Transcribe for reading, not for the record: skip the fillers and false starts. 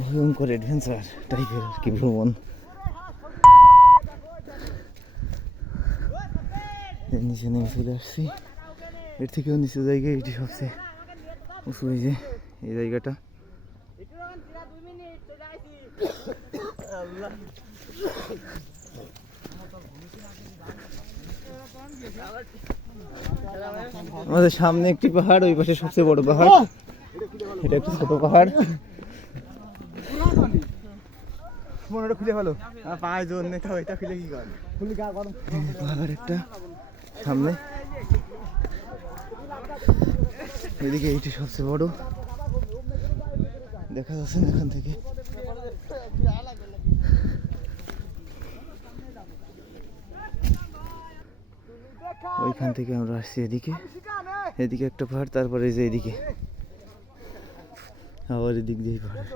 ভয়ঙ্কর অ্যাডভেঞ্চার টাইপের আর কি ভ্রমণ। নিচে নেমে চলে আসছি, এর থেকেও নিচু জায়গায় এটি সবচেয়ে উঁচু, এই যে এই জায়গাটা। আমাদের সামনে একটি পাহাড়, ওই পাশে সবচেয়ে বড় পাহাড়, এটা একটু ছোট পাহাড়। মনে খুলে ভালো পাহাড় জোর নেই, তাও এটা খুলে কি কর পাহাড় একটা সামনে, এদিকে এইটি সবচেয়ে বড়, দেখা যাচ্ছে না এখান থেকে। ওইখান থেকে আমরা আসছি এদিকে, এদিকে একটা পাহাড়, তারপরে যে এদিকে আবার এদিক দিয়ে পাহাড়।